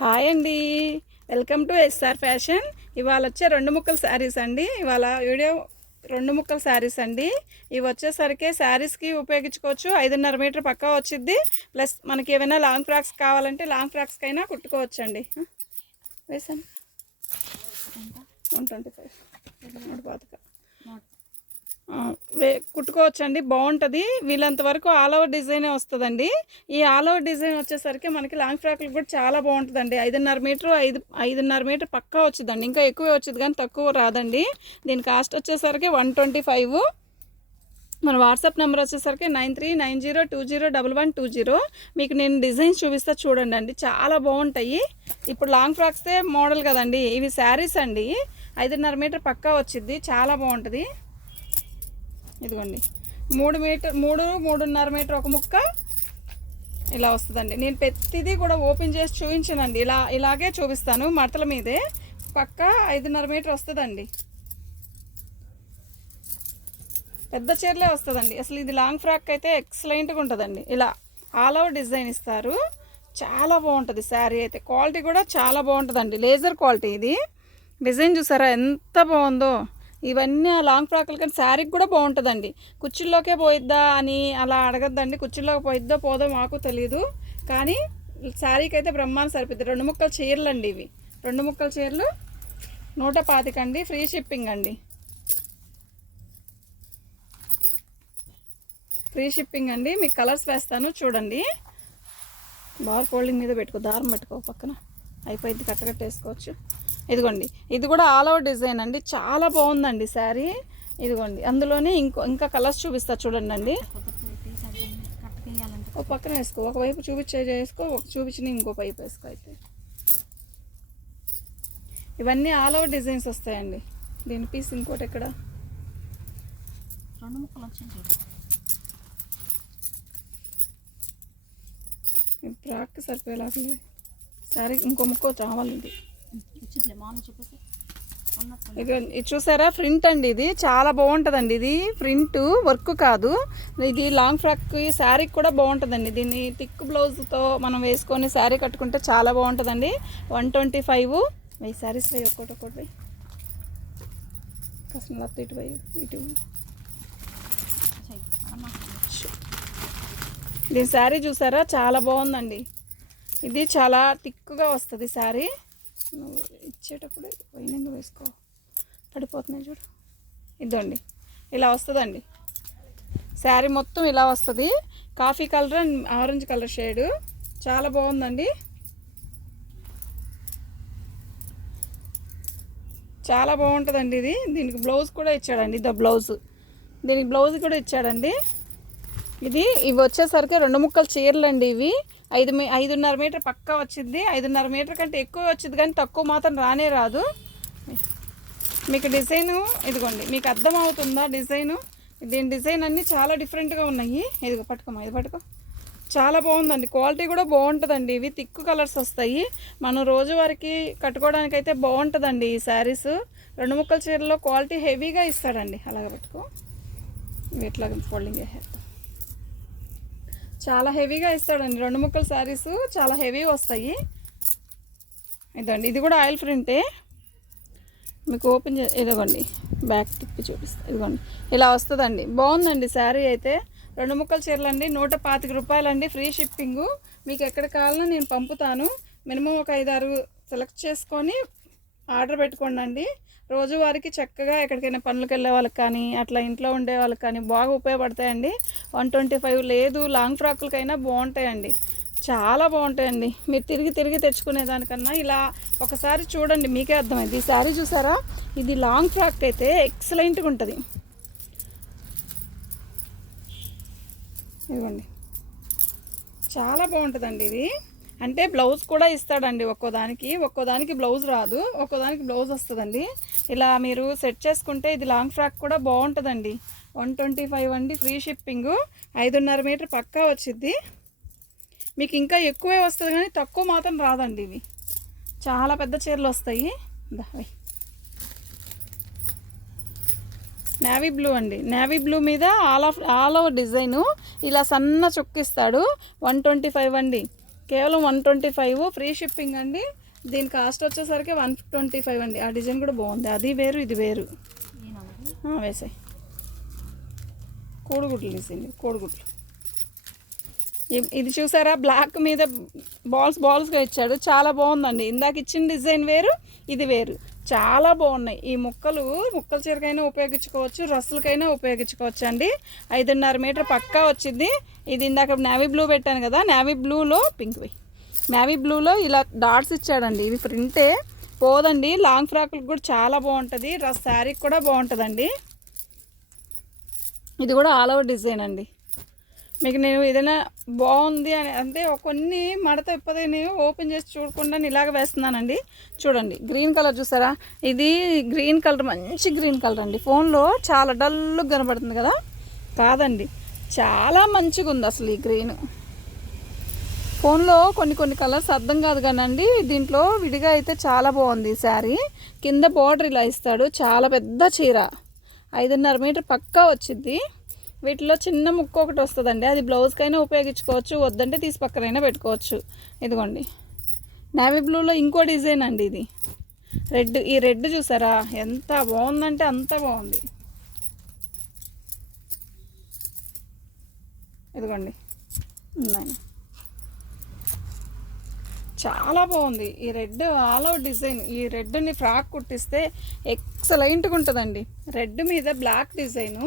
Hi అండి, welcome to SR fashion. ఇవాళ వచ్చే రెండు ముక్కల శారీస్ అండి. ఇవాళ వీడియో రెండు ముక్కల శారీస్ అండి. ఇవి వచ్చేసరికి శారీస్కి ఉపయోగించుకోవచ్చు. 5.5 మీటర్ పక్కా వచ్చిద్ది. ప్లస్ మనకి ఏమైనా లాంగ్ ఫ్రాక్స్ కావాలంటే లాంగ్ ఫ్రాక్స్కి అయినా కుట్టుకోవచ్చు అండి. వేసాను 125 కుట్టుకోవచ్చండి, బాగుంటుంది. వీళ్ళంత వరకు ఆల్ ఓవర్ డిజైనే వస్తుందండి. ఈ ఆల్ ఓవర్ డిజైన్ వచ్చేసరికి మనకి లాంగ్ ఫ్రాక్లు కూడా చాలా బాగుంటుందండి. 5.5 మీటర్ పక్కా వచ్చిందండి. ఇంకా ఎక్కువే వచ్చింది కానీ తక్కువ రాదండి. దీని కాస్ట్ వచ్చేసరికి 125. మన వాట్సాప్ నెంబర్ వచ్చేసరికి 9390201120. మీకు నేను డిజైన్స్ చూపిస్తా చూడండి అండి, చాలా బాగుంటాయి. ఇప్పుడు లాంగ్ ఫ్రాక్సే మోడల్ కదండి, ఇవి శారీస్ అండి. 5.5 మీటర్ పక్కా వచ్చింది, చాలా బాగుంటుంది. ఇదిగోండి 3.5 మీటర్ ఒక ముక్క ఇలా వస్తుందండి. నేను ప్రతిదీ కూడా ఓపెన్ చేసి చూపించానండి. ఇలాగే చూపిస్తాను, మడతల మీదే. పక్కా 5.5 మీటర్ వస్తుందండి. పెద్ద చీరలే వస్తుందండి. అసలు ఇది లాంగ్ ఫ్రాక్ అయితే ఎక్సలెంట్గా ఉంటుందండి. ఇలా ఆల్ ఓవర్ డిజైన్ ఇస్తారు, చాలా బాగుంటుంది. శారీ అయితే క్వాలిటీ కూడా చాలా బాగుంటుందండి. Laser quality. ఇది డిజైన్ చూసారా ఎంత బాగుందో. ఇవన్నీ ఆ లాంగ్ ఫ్రాక్లు కానీ శారీకి కూడా బాగుంటుందండి. కుర్చీల్లోకే పోయిద్దా అని అలా అడగద్దండి. కుర్చీల్లోకి పోయిద్దో పోదో మాకు తెలియదు, కానీ శారీకి అయితే బ్రహ్మాండ సరిపోద్ది. 2 ముక్కల చీరలు అండి ఇవి. 2 ముక్కల చీరలు 125 అండి. ఫ్రీ షిప్పింగ్ అండి. ఫ్రీ షిప్పింగ్ అండి. మీకు కలర్స్ వేస్తాను చూడండి. బార్ ఫోల్డింగ్ మీద పెట్టుకో, దారం పెట్టుకో, పక్కన అయిపోయింది, కట్టకట్టేసుకోవచ్చు. ఇదిగోండి, ఇది కూడా ఆల్ ఓవర్ డిజైన్ అండి, చాలా బాగుందండి శారీ. ఇదిగోండి, అందులోనే ఇంకా కలర్స్ చూపిస్తా చూడండి అండి. ఒక పక్కన వేసుకో, ఒకవైపు చేసుకో, చూపించిన ఇంకో వైపు వేసుకో. అయితే ఇవన్నీ ఆల్ ఓవర్ డిజైన్స్ వస్తాయండి. దీని పీస్ ఇంకోటి ఎక్కడ 2 ముక్కలు వచ్చింది. ఫ్రాక్ సరిపోయేలాగా శారీ ఇంకో ముక్క రావాలి. ఇది చూసారా, ప్రింట్ అండి. ఇది చాలా బాగుంటుందండి. ఇది ప్రింట్ వర్క్ కాదు, ఇది లాంగ్ ఫ్రాక్ శారీకి కూడా బాగుంటుందండి. దీన్ని థిక్ బ్లౌజ్తో మనం వేసుకొని శారీ కట్టుకుంటే చాలా బాగుంటుందండి. 125. ఈ శారీస్ వై ఒక్కొక్కటి కస్టమర్ ఇటు వై ఇటు. దీని శారీ చూసారా, చాలా బాగుందండి. ఇది చాలా థిక్గా వస్తుంది శారీ. నువ్వు ఇచ్చేటప్పుడు వైనింగ్ వేసుకో, పడిపోతున్నాయి చూడు. ఇదండి, ఇలా వస్తుందండి శారీ మొత్తం. ఇలా వస్తుంది. Coffee colour and orange colour shade, చాలా బాగుందండి. చాలా బాగుంటుందండి ఇది. దీనికి బ్లౌజ్ కూడా ఇచ్చాడండి. దీనికి బ్లౌజ్ కూడా ఇచ్చాడండి. ఇవి వచ్చేసరికి 2 ముక్కల చీరలు అండి. ఇవి 5.5 మీటర్ పక్కా వచ్చింది. 5.5 మీటర్ కంటే ఎక్కువ వచ్చింది కానీ తక్కువ మాత్రం రానే రాదు. మీకు డిజైను ఇదిగోండి, మీకు అర్థం అవుతుందా డిజైను? దీని డిజైన్ అన్నీ చాలా డిఫరెంట్గా ఉన్నాయి. ఇదిగో పట్టుకోమా, ఇది పట్టుకో. చాలా బాగుందండి, క్వాలిటీ కూడా బాగుంటుందండి. ఇవి థిక్ కలర్స్ వస్తాయి. మనం రోజువారికి కట్టుకోవడానికి అయితే బాగుంటుందండి ఈ శారీస్. 2 ముక్కల చీరలో క్వాలిటీ హెవీగా ఇస్తాడండి. అలాగ పట్టుకో, ఇట్లాగ ఫోల్డింగ్ చేసేస్తాం. చాలా హెవీగా ఇస్తాడండి. 2 ముక్కల శారీస్ చాలా హెవీ వస్తాయి. ఇదండి, ఇది కూడా ఆయిల్ ప్రింటే. మీకు ఓపెన్ ఇదిగోండి, బ్యాక్ తిప్పి చూపిస్తాను. ఇదిగోండి, ఇలా వస్తుందండి. బాగుందండి శారీ అయితే. 2 ముక్కల చీరలు అండి, 125 రూపాయలండి. Free shipping. మీకు ఎక్కడ కావాలన్నా నేను పంపుతాను. మినిమం ఒక 5-6 సెలెక్ట్ చేసుకొని ఆర్డర్ పెట్టుకోండి అండి. రోజువారికి చక్కగా ఎక్కడికైనా పనులకు వెళ్ళే వాళ్ళకి కానీ అట్లా ఇంట్లో ఉండే వాళ్ళకి కానీ బాగా ఉపయోగపడతాయండి. 125 లేదు, లాంగ్ ఫ్రాకులకైనా బాగుంటాయండి, చాలా బాగుంటాయండి. మీరు తిరిగి తెచ్చుకునే దానికన్నా ఇలా ఒకసారి చూడండి, మీకే అర్థమైంది. ఈ శారీ చూసారా, ఇది లాంగ్ ఫ్రాక్ అయితే ఎక్సలెంట్గా ఉంటుంది. ఇదిగోండి, చాలా బాగుంటుందండి ఇది. అంటే బ్లౌజ్ కూడా ఇస్తాడండి. ఒక్కోదానికి బ్లౌజ్ రాదు, ఒక్కోదానికి బ్లౌజ్ వస్తుందండి. ఇలా మీరు సెట్ చేసుకుంటే ఇది లాంగ్ ఫ్రాక్ కూడా బాగుంటుందండి. 125 అండి, ఫ్రీ షిప్పింగు. 5.5 మీటర్ పక్కా వచ్చిద్ది. మీకు ఇంకా ఎక్కువే వస్తుంది కానీ తక్కువ మాత్రం రాదండి. ఇవి చాలా పెద్ద చీరలు వస్తాయి. నేవీ బ్లూ అండి, నేవీ బ్లూ మీద ఆల్ ఓవర్ డిజైను ఇలా సన్న చొక్కిస్తాడు. 125 అండి. కేవలం 125 ఫ్రీ షిప్పింగ్ అండి. దీని కాస్ట్ వచ్చేసరికి 125 అండి. ఆ డిజైన్ కూడా బాగుంది, అది వేరు ఇది వేరు. వేసాయి కోడిగుడ్లు తీసింది, కోడిగుడ్లు. ఇది చూసారా, బ్లాక్ మీద బాల్స్గా ఇచ్చాడు, చాలా బాగుందండి. ఇందాక ఇచ్చిన డిజైన్ వేరు, ఇది వేరు, చాలా బాగున్నాయి. ఈ ముక్కల చీరకైనా ఉపయోగించుకోవచ్చు, డ్రెస్సులకైనా ఉపయోగించుకోవచ్చు అండి. 5.5 మీటర్ పక్కా వచ్చింది. ఇది ఇందాక నేవీ బ్లూ పెట్టాను కదా, నేవీ బ్లూలో నేవీ బ్లూలో ఇలా డాట్స్ ఇచ్చాడండి. ఇది ప్రింటే పోదండి, లాంగ్ ఫ్రాక్లకు కూడా చాలా బాగుంటుంది, శారీకి కూడా బాగుంటుందండి. ఇది కూడా ఆల్ ఓవర్ డిజైన్ అండి. మీకు నేను ఏదైనా బాగుంది అని అంటే కొన్ని మడత ఇప్పదే నేను ఓపెన్ చేసి చూడకుండా ఇలాగ వేస్తున్నానండి. చూడండి, గ్రీన్ కలర్ చూసారా, ఇది గ్రీన్ కలర్ మంచి గ్రీన్ కలర్ అండి. ఫోన్లో చాలా డల్గా కనబడుతుంది కదా, కాదండి చాలా మంచిగా ఉంది అసలు ఈ గ్రీన్. ఫోన్లో కొన్ని కలర్స్ అర్థం కాదు కానండి, దీంట్లో విడిగా అయితే చాలా బాగుంది. ఈ శారీ కింద బార్డర్ ఇలా ఇస్తాడు, చాలా పెద్ద చీర, 5.5 మీటర్ పక్కా వచ్చింది. వీటిలో చిన్న ముక్క ఒకటి వస్తుందండి, అది బ్లౌజ్కైనా ఉపయోగించుకోవచ్చు, వద్దంటే తీసి పక్కనైనా పెట్టుకోవచ్చు. ఇదిగోండి నేవీ బ్లూలో ఇంకో డిజైన్ అండి, ఇది రెడ్. ఈ రెడ్ చూసారా ఎంత బాగుందంటే అంత బాగుంది. ఇదిగోండి ఉన్నాయి, చాలా బాగుంది. ఈ రెడ్ ఆల్ ఓవర్ డిజైన్, ఈ రెడ్ని ఫ్రాక్ కుట్టిస్తే ఎక్సలెంట్గా ఉంటుందండి. రెడ్ మీద black design,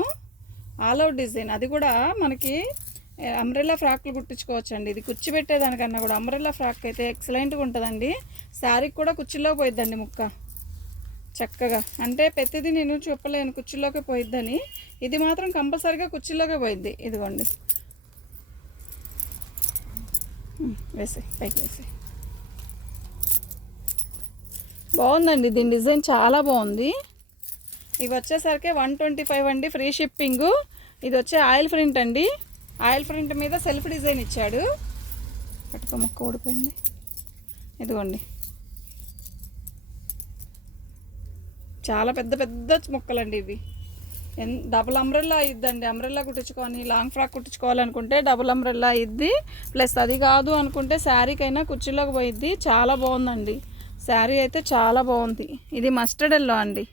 all over design, అది కూడా మనకి అంబ్రెల్లా ఫ్రాక్లు కుట్టించుకోవచ్చు అండి. ఇది కుర్చీ పెట్టేదానికన్నా కూడా అంబ్రెల్లా ఫ్రాక్ అయితే ఎక్సలెంట్గా ఉంటుందండి. శారీకి కూడా కుర్చీలోకి పోయిద్దండి ముక్క చక్కగా. అంటే ప్రతిదీ నేను చెప్పలేను కుర్చీలోకి పోయిద్దని, ఇది మాత్రం కంపల్సరీగా కుర్చీలోకి పోయిద్ది. ఇదిగోండి వేసి పైకి వేసి బాగుందండి. దీని డిజైన్ చాలా బాగుంది. ఇవి వచ్చేసరికి 125 అండి, ఫ్రీ షిప్పింగు. ఇది వచ్చే ఆయిల్ ప్రింట్ అండి, ఆయిల్ ప్రింట్ మీద సెల్ఫ్ డిజైన్ ఇచ్చాడు. పట్టుకో, ముక్క ఊడిపోయింది. ఇదిగోండి చాలా పెద్ద పెద్ద ముక్కలండి ఇవి. డబుల్ అంబ్రెల్లా ఇద్దండి. అంబ్రెల్లా కుట్టించుకొని లాంగ్ ఫ్రాక్ కుట్టించుకోవాలనుకుంటే డబుల్ అంబ్రెల్లా ఇద్ది, ప్లస్ అది కాదు అనుకుంటే శారీకైనా కుర్చీలోకి పోయిద్ది. చాలా బాగుందండి శారీ అయితే, చాలా బాగుంది. ఇది మస్టర్డ్ ఎల్లో అండి,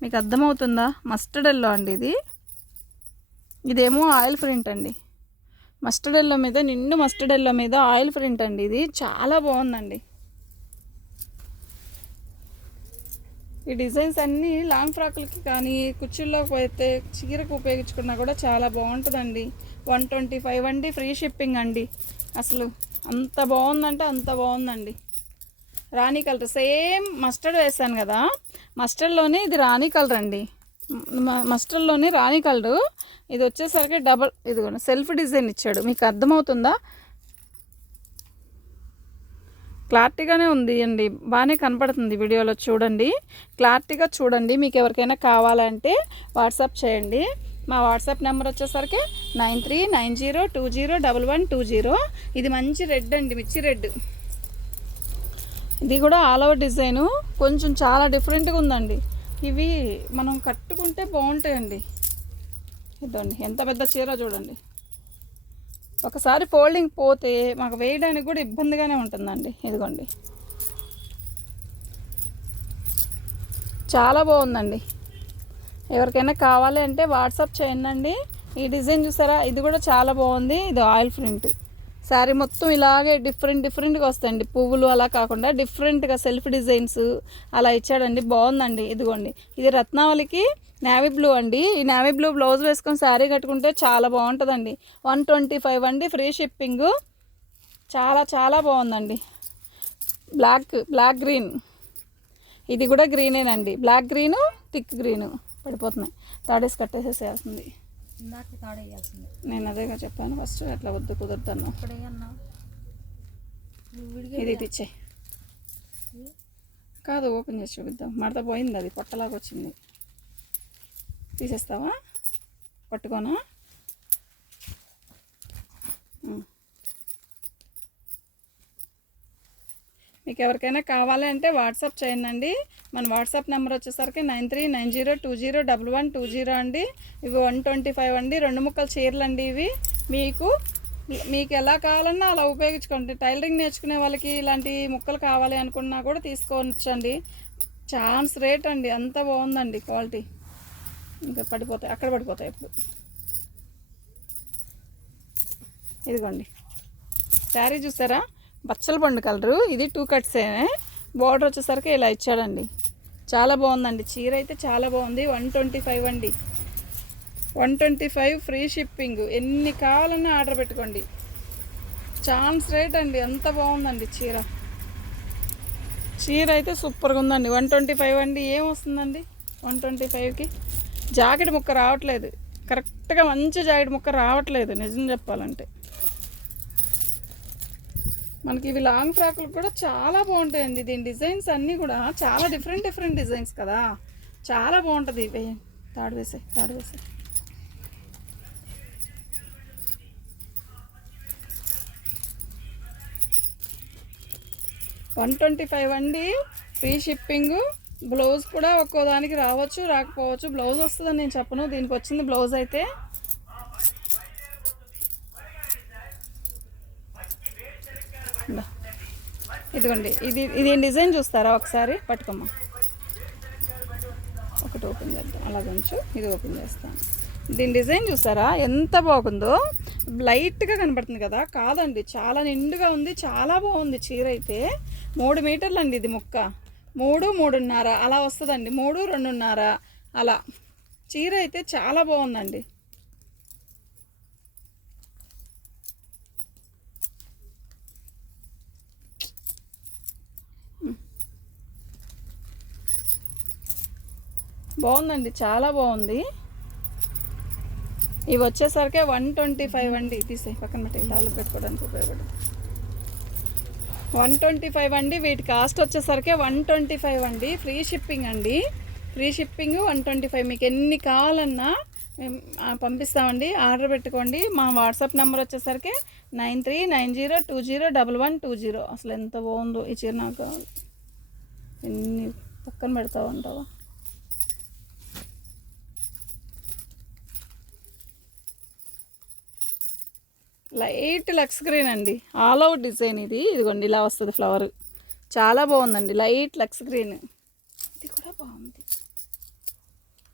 మీకు అర్థమవుతుందా, మస్టర్డ్ ఎల్లో అండి ఇది. ఇదేమో ఆయిల్ ప్రింట్ అండి, మస్టర్డ్ ఎల్లో మీద నిండు మస్టర్డ్ ఎల్లో మీద ఆయిల్ ప్రింట్ అండి. ఇది చాలా బాగుందండి. ఈ డిజైన్స్ అన్నీ లాంగ్ ఫ్రాకులకి కానీ కుర్చీల్లోకి పోతే చీరకు ఉపయోగించుకున్నా కూడా చాలా బాగుంటుందండి. 125 అండి, ఫ్రీ షిప్పింగ్ అండి. అసలు అంత బాగుందంటే అంత బాగుందండి. రాణి కలర్, సేమ్ మస్టర్డ్ వేసాను కదా, మస్టర్డ్లోనే ఇది రాణి కలర్ అండి. మస్టర్డ్లోనే రాణి కలరు. ఇది వచ్చేసరికి డబల్, ఇది సెల్ఫ్ డిజైన్ ఇచ్చాడు. మీకు అర్థమవుతుందా, క్లారిటీగానే ఉంది అండి, బాగానే కనపడుతుంది వీడియోలో. చూడండి, క్లారిటీగా చూడండి. మీకు ఎవరికైనా కావాలంటే వాట్సాప్ చేయండి. మా వాట్సాప్ నెంబర్ వచ్చేసరికి 9390201120. ఇది మంచి రెడ్ అండి, మిర్చి రెడ్. ఇది కూడా ఆల్ ఓవర్ డిజైను, కొంచెం చాలా డిఫరెంట్గా ఉందండి. ఇవి మనం కట్టుకుంటే బాగుంటాయండి. ఇదండి ఎంత పెద్ద చీర చూడండి. ఒకసారి ఫోల్డింగ్ పోతే మాకు వేయడానికి కూడా ఇబ్బందిగానే ఉంటుందండి. ఇదిగోండి చాలా బాగుందండి. ఎవరికైనా కావాలి అంటే వాట్సాప్ చేయండి. ఈ డిజైన్ చూసారా, ఇది కూడా చాలా బాగుంది. ఇది ఆయిల్ ప్రింట్ శారీ మొత్తం ఇలాగే డిఫరెంట్గా వస్తాయండి. పువ్వులు అలా కాకుండా డిఫరెంట్గా సెల్ఫ్ డిజైన్స్ అలా ఇచ్చాడండి, బాగుందండి. ఇదిగోండి ఇది రత్నావళికి నేవీ బ్లూ అండి. ఈ నేవీ బ్లూ బ్లౌజ్ వేసుకొని శారీ కట్టుకుంటే చాలా బాగుంటుందండి. 125 అండి, ఫ్రీ షిప్పింగు. చాలా చాలా బాగుందండి. బ్లాక్ గ్రీన్, ఇది కూడా గ్రీనేనండి. Black green, thick green. పడిపోతున్నాయి, తాడేసి కట్టేసేసేయాల్సింది. నేను అదేగా చెప్పాను ఫస్ట్, అట్లా వద్దు కుదరతాను. ఇది ఇచ్చే కాదు, ఓపెన్ చేసి చూపిద్దాం. మడత పోయింది, అది పొట్టలాగా వచ్చింది. తీసేస్తావా, పట్టుకోనా? మీకు ఎవరికైనా కావాలి అంటే వాట్సాప్ చేయండి. మన వాట్సాప్ నెంబర్ వచ్చేసరికి 9390201120 అండి. ఇవి 125 అండి. 2 ముక్కల చీరలు అండి ఇవి. మీకు మీకు ఎలా కావాలన్నా అలా ఉపయోగించుకోండి. టైలరింగ్ నేర్చుకునే వాళ్ళకి ఇలాంటి ముక్కలు కావాలి అనుకున్నా కూడా తీసుకోవచ్చండి. ఛాన్స్ రేట్ అండి, అంత బాగుందండి క్వాలిటీ. ఇంకా పడిపోతాయి, అక్కడ పడిపోతాయి ఇప్పుడు. ఇదిగోండి శారీ చూసారా, బచ్చల పండు కలరు. ఇది 2 కట్సే. బార్డర్ వచ్చేసరికి ఇలా ఇచ్చాడండి. చాలా బాగుందండి చీర అయితే, చాలా బాగుంది. 125 అండి, 125 ఫ్రీ షిప్పింగ్. ఎన్ని కావాలన్నా ఆర్డర్ పెట్టుకోండి. ఛాన్స్ రేట్ అండి, అంత బాగుందండి చీర. చీర అయితే సూపర్గా ఉందండి. 125 అండి. ఏం వస్తుందండి 125కి? జాకెట్ ముక్క రావట్లేదు, కరెక్ట్గా మంచి జాకెట్ ముక్క రావట్లేదు నిజం చెప్పాలంటే. మనకి ఇవి లాంగ్ ఫ్రాక్లు కూడా చాలా బాగుంటాయండి. దీని డిజైన్స్ అన్నీ కూడా చాలా డిఫరెంట్ డిజైన్స్ కదా, చాలా బాగుంటుంది. ఇవి తాడు వేసే 125 అండి, ఫ్రీ షిప్పింగ్. బ్లౌజ్ కూడా ఒక్కో దానికి రావచ్చు రాకపోవచ్చు. బ్లౌజ్ వస్తుందని నేను చెప్పను, దీనికి వచ్చింది బ్లౌజ్ అయితే. ఇదిగోండి, ఇది డిజైన్ చూస్తారా ఒకసారి? పట్టుకోమ్మా, ఒకటి ఓపెన్ చేద్దాం, అలా కొంచెం ఇది ఓపెన్ చేస్తాను. దీని డిజైన్ చూసారా ఎంత బాగుందో, లైట్గా కనబడుతుంది కదా, కాదండి చాలా నిండుగా ఉంది, చాలా బాగుంది చీర అయితే. 3 మీటర్లు అండి ఇది ముక్క, 3, 3.5 అలా వస్తుందండి, 3, 2.5 అలా. చీర అయితే చాలా బాగుందండి. బాగుందండి, చాలా బాగుంది. ఇవి వచ్చేసరికి 125 అండి. తీసే పక్కన పెట్టి తాళ్ళు పెట్టుకోవడానికి ఉపయోగపడుతుంది. 125 అండి. వీటి కాస్ట్ వచ్చేసరికి 125 అండి. ఫ్రీ షిప్పింగ్ అండి, ఫ్రీ షిప్పింగ్ 125. మీకు ఎన్ని కావాలన్నా పంపిస్తామండి, ఆర్డర్ పెట్టుకోండి. మా వాట్సాప్ నెంబర్ వచ్చేసరికి 9390201120. అసలు ఎంత బాగుందో ఈ చీర, నాకు కావాలి. ఎన్ని పక్కన పెడతా ఉంటావా? లైట్ లక్స్ గ్రీన్ అండి, ఆల్ అవుట్ డిజైన్ ఇది. ఇదిగోండి ఇలా వస్తుంది ఫ్లవర్, చాలా బాగుందండి. లైట్ లక్స్ గ్రీన్, ఇది కూడా బాగుంది.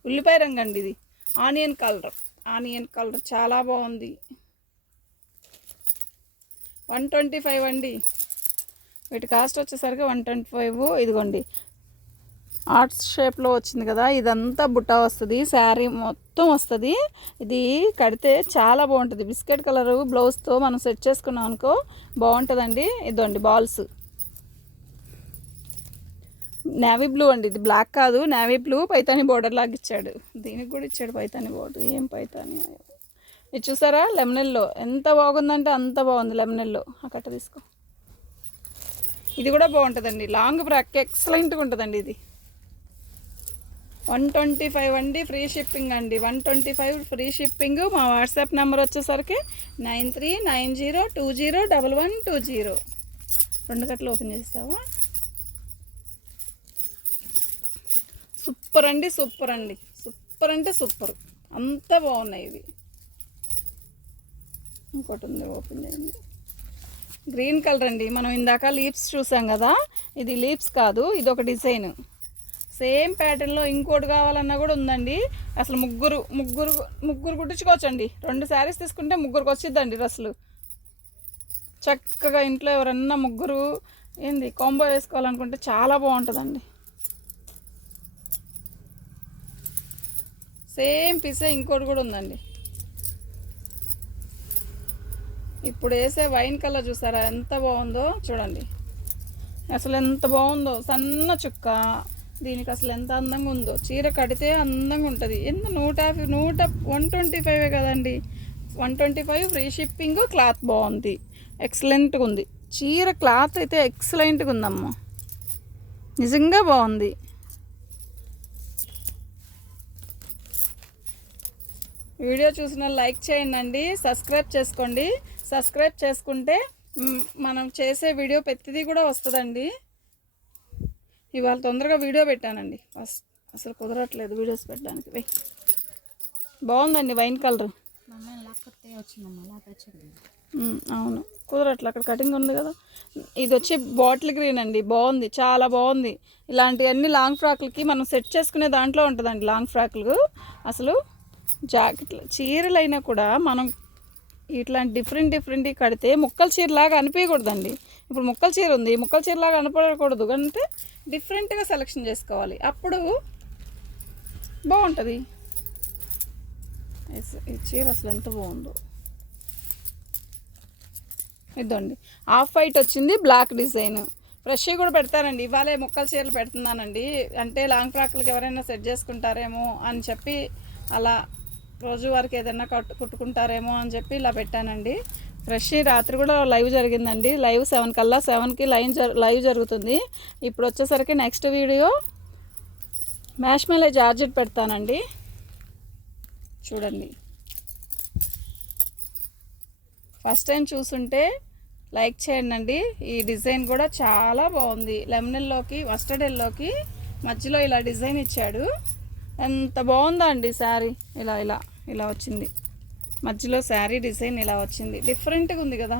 ఉల్లిపాయ రంగు అండి, ఇది ఆనియన్ కలర్ చాలా బాగుంది. 125 అండి. వీటి కాస్ట్ వచ్చేసరికి 125. ఇదిగోండి ఆర్ట్స్ షేప్లో వచ్చింది కదా, ఇదంతా బుట్ట వస్తుంది, శారీ మొత్తం వస్తుంది. ఇది కడితే చాలా బాగుంటుంది. బిస్కెట్ కలరు బ్లౌజ్తో మనం సెట్ చేసుకున్నాం అనుకో బాగుంటుందండి. ఇదండి బాల్స్, నేవీ బ్లూ అండి, ఇది బ్లాక్ కాదు, నేవీ బ్లూ. పైతాని బోర్డర్ లాగా ఇచ్చాడు, దీనికి కూడా ఇచ్చాడు పైతాని బోర్డర్. ఏం పైతాని ఇది చూసారా, లెమనెల్లో ఎంత బాగుందంటే అంత బాగుంది. లెమనెల్లో ఆ కట్ట తీసుకో. ఇది కూడా బాగుంటుందండి, లాంగ్ ఫ్రాక్ ఎక్సలెంట్గా ఉంటుందండి. ఇది 125 అండి, ఫ్రీ షిప్పింగ్ అండి. 125 ఫ్రీ షిప్పింగ్. మా వాట్సాప్ నెంబర్ వచ్చేసరికి 9390201120. 2 కట్టలు ఓపెన్ చేస్తావా? సూపర్ అండి, సూపర్ అండి, సూపర్ అంటే సూపర్, అంత బాగున్నాయి ఇవి. ఇంకోటి ఉంది, ఓపెన్ చేయండి. గ్రీన్ కలర్ అండి. మనం ఇందాక లీప్స్ చూసాం కదా, ఇది లీప్స్ కాదు, ఇది ఒక డిజైన్. సేమ్ ప్యాటర్న్లో ఇంకోటి కావాలన్నా కూడా ఉందండి. అసలు ముగ్గురు కుట్టించుకోవచ్చండి. 2 శారీస్ తీసుకుంటే 3కి వచ్చిద్దండి డ్రెస్సులు. చక్కగా ఇంట్లో ఎవరన్నా ముగ్గురు కాంబో వేసుకోవాలనుకుంటే చాలా బాగుంటుందండి. సేమ్ పీసే ఇంకోటి కూడా ఉందండి. ఇప్పుడు వేసే వైన్ కలర్ చూసారా ఎంత బాగుందో, చూడండి అసలు ఎంత బాగుందో. సన్న చుక్క, దీనికి అసలు ఎంత అందంగా ఉందో. చీర కడితే అందంగా ఉంటుంది. ఎంత 125 కదండి. 125 ఫ్రీ షిప్పింగ్. క్లాత్ బాగుంది, ఎక్సలెంట్గా ఉంది చీర. క్లాత్ అయితే ఎక్సలెంట్గా ఉందమ్మా, నిజంగా బాగుంది. వీడియో చూసిన లైక్ చేయండి, సబ్స్క్రైబ్ చేసుకోండి. సబ్స్క్రైబ్ చేసుకుంటే మనం చేసే వీడియో ప్రతిదీ కూడా వస్తుందండి. ఇవాళ తొందరగా వీడియో పెట్టానండి, అసలు కుదరట్లేదు వీడియోస్ పెట్టడానికి. బాగుందండి వైన్ కలర్. అవును, కుదరట్లే. అక్కడ కటింగ్ ఉంది కదా. ఇది వచ్చి బాటిల్ గ్రీన్ అండి, బాగుంది, చాలా బాగుంది. ఇలాంటివన్నీ లాంగ్ ఫ్రాక్లకి మనం సెట్ చేసుకునే దాంట్లో ఉంటుందండి. లాంగ్ ఫ్రాక్లు అసలు జాకెట్లు చీరలు అయినా కూడా మనం ఇట్లాంటి డిఫరెంట్ కడితే ముక్కల చీరలాగా అనిపించకూడదండి. ఇప్పుడు ముక్కల చీర ఉంది, ముక్కల చీరలాగా అనిపించకూడదు అంటే డిఫరెంట్గా సెలెక్షన్ చేసుకోవాలి, అప్పుడు బాగుంటుంది. ఈ చీర అసలు ఎంత బాగుందో. ఇదండి ఆఫ్ వైట్ వచ్చింది, బ్లాక్ డిజైన్. ఫ్రెష్ కూడా పెడతానండి, ఇవాళే ముక్కల చీరలు పెడుతున్నానండి. అంటే లాంగ్ ఫ్రాక్లకి ఎవరైనా సెట్ చేసుకుంటారేమో అని చెప్పి, అలా రోజు వారికి ఏదైనా కుట్టుకుంటారేమో అని చెప్పి ఇలా పెట్టానండి. ఫ్రెష్ రాత్రి కూడా లైవ్ జరిగిందండి. లైవ్ 7 కల్లా, 7కి లైవ్ జరుగుతుంది. ఇప్పుడు వచ్చేసరికి నెక్స్ట్ వీడియో మ్యాష్మెలే జార్జెట్ పెడతానండి, చూడండి. ఫస్ట్ టైం చూస్తుంటే లైక్ చేయండి. ఈ డిజైన్ కూడా చాలా బాగుంది. లెమన్ ఎల్లోకి మస్టర్డ్ ఎల్లోకి మధ్యలో ఇలా డిజైన్ ఇచ్చాడు. ఎంత బాగుందా అండి శారీ. ఇలా ఇలా ఇలా వచ్చింది, మధ్యలో శారీ డిజైన్ ఇలా వచ్చింది. డిఫరెంట్గా ఉంది కదా.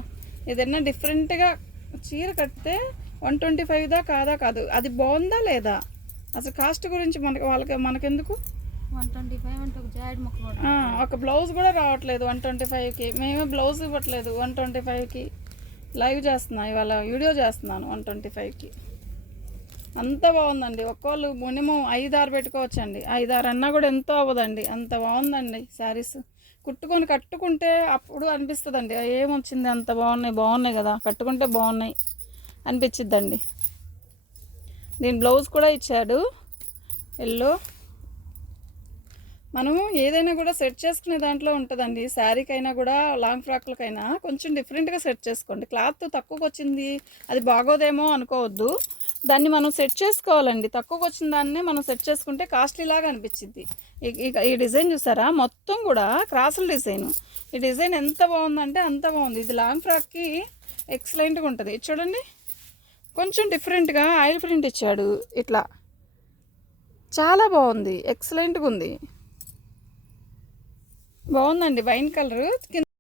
ఏదైనా డిఫరెంట్గా చీర కడితే 125 కాదు, అది బాగుందా లేదా అసలు. కాస్ట్ గురించి మనకెందుకు. 125 అంటే ఒక జాకెట్ ముక్క కూడా ఒక బ్లౌజ్ కూడా రావట్లేదు 125కి. మేమే బ్లౌజ్ ఇవ్వట్లేదు 125కి. లైవ్ చేస్తున్నా, ఇవాళ వీడియో చేస్తున్నాను 125కి. అంత బాగుందండి. ఒక్కోళ్ళు మినిమం 5-6 పెట్టుకోవచ్చండి. 5-6 అన్నా కూడా ఎంతో అవ్వదండి, అంత బాగుందండి శారీస్. కట్టుకుంటే అప్పుడు అనిపిస్తుందండి ఏమొచ్చింది, అంత బాగున్నాయి కదా, కట్టుకుంటే బాగున్నాయి అనిపించిద్దండి. దీని బ్లౌజ్ కూడా ఇచ్చాడు ఎల్లో. మనము ఏదైనా కూడా సెట్ చేసుకునే దాంట్లో ఉంటుందండి. శారీకైనా కూడా లాంగ్ ఫ్రాక్లకైనా కొంచెం డిఫరెంట్గా సెట్ చేసుకోండి. క్లాత్ తక్కువకి వచ్చింది అది బాగోదేమో అనుకోవద్దు, దాన్ని మనం సెట్ చేసుకోవాలండి. తక్కువకి వచ్చిన దాన్ని మనం సెట్ చేసుకుంటే కాస్ట్లీలాగా అనిపించింది. ఈ డిజైన్ చూసారా, మొత్తం కూడా క్రాసుల డిజైన్. ఈ డిజైన్ ఎంత బాగుందంటే అంత బాగుంది. ఇది లాంగ్ ఫ్రాక్కి ఎక్సలెంట్గా ఉంటుంది. చూడండి, కొంచెం డిఫరెంట్గా ఆయిల్ ప్రింట్ ఇచ్చాడు ఇట్లా, చాలా బాగుంది, ఎక్సలెంట్గా ఉంది, బాగుందండి. వైన్ కలర్ కింద